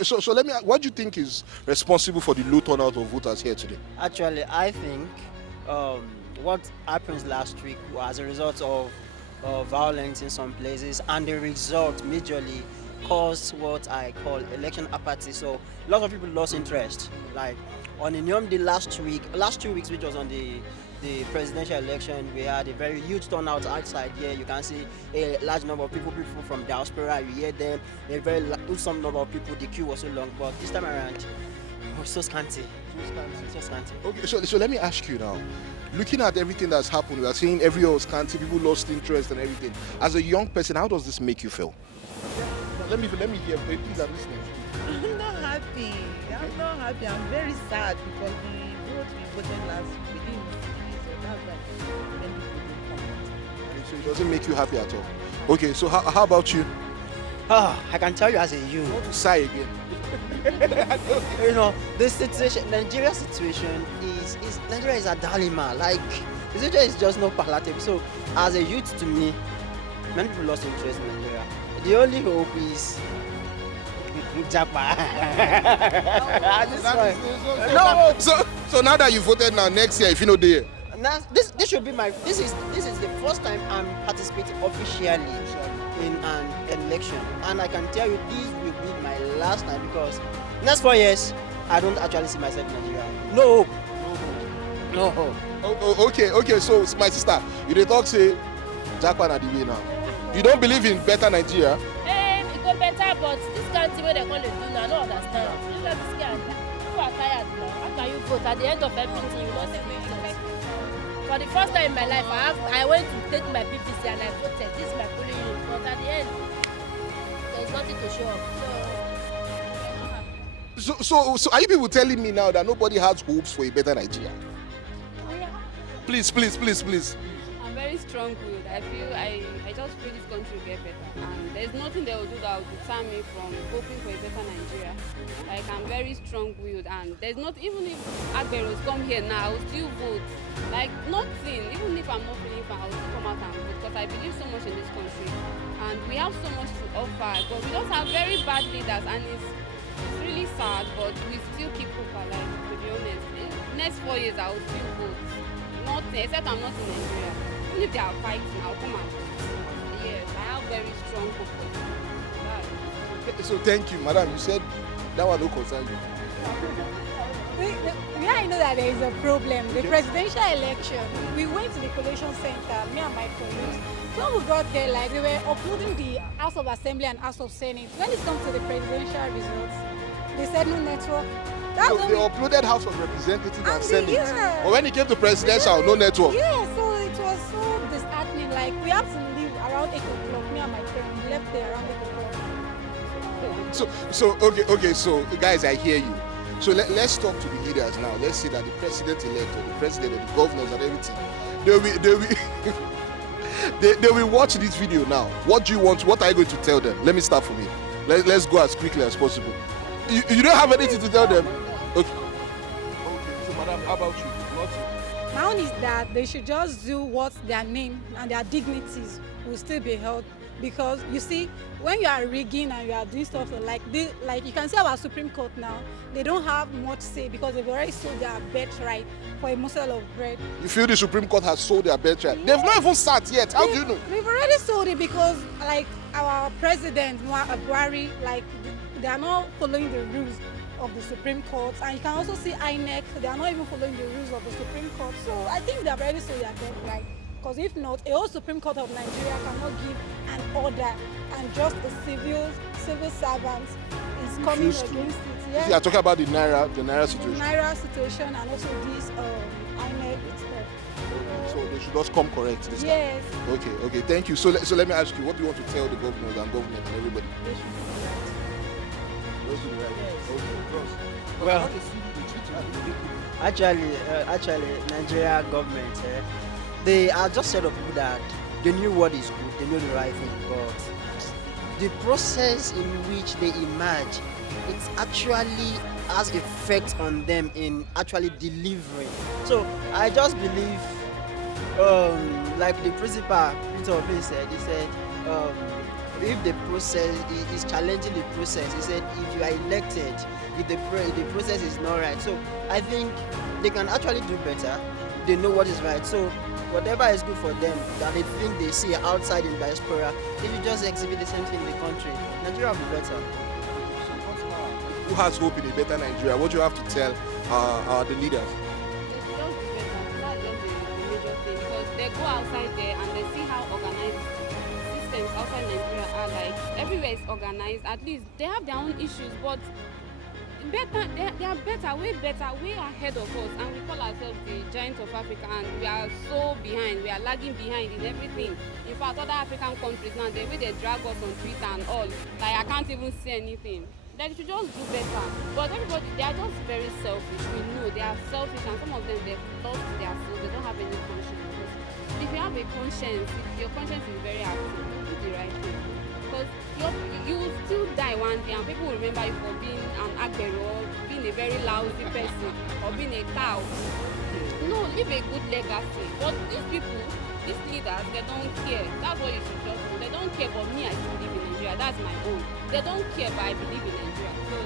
So let me. What do you think is responsible for the low turnout of voters here today? Actually, I think um, what happened last week was a result of violence in some places, and the result majorly caused what I call election apathy. So a lot of people lost interest. Like on the Nyom Day last 2 weeks, which was on the presidential election, we had a very huge turnout outside here. You can see a large number of people from diaspora. You hear them. A very some number of people. The queue was so long, but this time around, it was so scanty. So scanty. Okay, so let me ask you now. Looking at everything that's happened, we are seeing everywhere was scanty, people lost interest and everything. As a young person, how does this make you feel? Let me hear. Please, I'm listening. I'm not happy. I'm not happy. I'm very sad because the vote we voted last week, we didn't see it, so that's why many people didn't come. So it doesn't make you happy at all. Okay, so how about you? I can tell you as a youth. To sigh again. The situation, Nigeria situation is Nigeria is a dilemma. Like the situation is just not palatable. So as a youth, to me, many people lost interest in Nigeria. The only hope is Japan. No. So now that you voted, now next year, if you know the Now, this should be this is the first time I'm participating officially in an election, and I can tell you this will be my last time because next 4 years I don't actually see myself in Nigeria. No hope. No hope. Okay. So my sister, you dey talk say Japan are the way now. You don't believe in better Nigeria? It go better, but this kind of thing wey dem come dey do now, I no understand. This kind of scam. People are tired now. How can you vote? At the end of everything, you no see results. For the first time in my life, I went to take my PPC and I voted. This is my polling unit, but at the end, there is nothing to show up. So are you people telling me now that nobody has hopes for a better Nigeria? Please. I'm very strong-willed. I just feel this country will get better, and there's nothing they will do that will deter me from hoping for a better Nigeria. Like, I'm very strong-willed, and there's not, even if Agberos come here now, I will still vote. Like, nothing. Even if I'm not feeling fine, I will still come out and vote because I believe so much in this country, and we have so much to offer. But we just have very bad leaders, and it's really sad. But we still keep hope alive. To be honest, in the next 4 years, I will still vote. Nothing, except I'm not in Nigeria. Even if they are fighting, I'll come and vote. Yes, I have very strong hope for them. So thank you, madam. You said that one no concern you. Yeah, I know that there is a problem. The presidential election, we went to the collation center, me and my colleagues. When we got there, like they were uploading the House of Assembly and House of Senate. When it comes to the presidential results, they said no network. So they uploaded House of Representatives and Senate. Yeah. But when it came to presidential, no network. Yeah, so it was so disheartening. Like we have to leave around 8 o'clock. Me and my friend we left there around 8 o'clock. Okay. So guys, I hear you. So let's talk to the leaders now. Let's say that the president-elect or the president or the governors and everything, they will watch this video now. What do you want? What are you going to tell them? Let me start from here. Let's go as quickly as possible. You don't have anything to tell them? Okay, so madam, how about you? My own is that they should just do what their name and their dignities will still be held. Because you see, when you are rigging and you are doing stuff like this, like you can see our Supreme Court now, they don't have much say because they've already sold their birthright for a morsel of bread. You feel the Supreme Court has sold their birthright? They've not even sat yet. How do you know? They've already sold it because, like, our president, Buhari, like, they are not following the rules of the Supreme Court. And you can also see INEC, they are not even following the rules of the Supreme Court. So I think they have already sold their birthright. Because if not, a whole Supreme Court of Nigeria cannot give an order, and just a civil servant is coming against it. Yeah. You are talking about the Naira situation. The Naira situation, and also this INEC stuff. So they should just come correct this time. Yes. Okay, thank you. So let me ask you, what do you want to tell the governors and government and everybody? They should do Let's do the right thing. Okay, Well, actually, Nigeria government, they are just set of people that they knew what is good, they know the right thing, but the process in which they emerge, it actually has effect on them in actually delivering. So I just believe, like the principal Peter Obi said, he said, if the process is challenging the process, he said if you are elected, if the process is not right. So I think they can actually do better. They know what is right. So whatever is good for them that they think they see outside in diaspora, if you just exhibit the same thing in the country, Nigeria will be better. Who has hope in a better Nigeria? What do you have to tell the leaders? They should just do better. That's just the major thing, because they go outside there and they see how organized systems outside Nigeria are. Like everywhere is organized. At least they have their own issues, but better. They are better, way ahead of us. And we call ourselves the giant of Africa, and we are so behind. We are lagging behind in everything. In fact, other African countries now, the way they drag us on Twitter and all, like I can't even say anything. They should just do better. But everybody, they are just very selfish. We know they are selfish, and some of them, they've lost their soul. They don't have any conscience. Because if you have a conscience, if your conscience is very active, you do the right thing. Because you will still die one day, and people will remember you for being an agbero, being a very lousy person, or being a cow. No, leave a good legacy. But these people, these leaders, they don't care. That's what you should just know. They don't care, but me, I still live in Nigeria. That's my own. They don't care, but I believe in Nigeria. So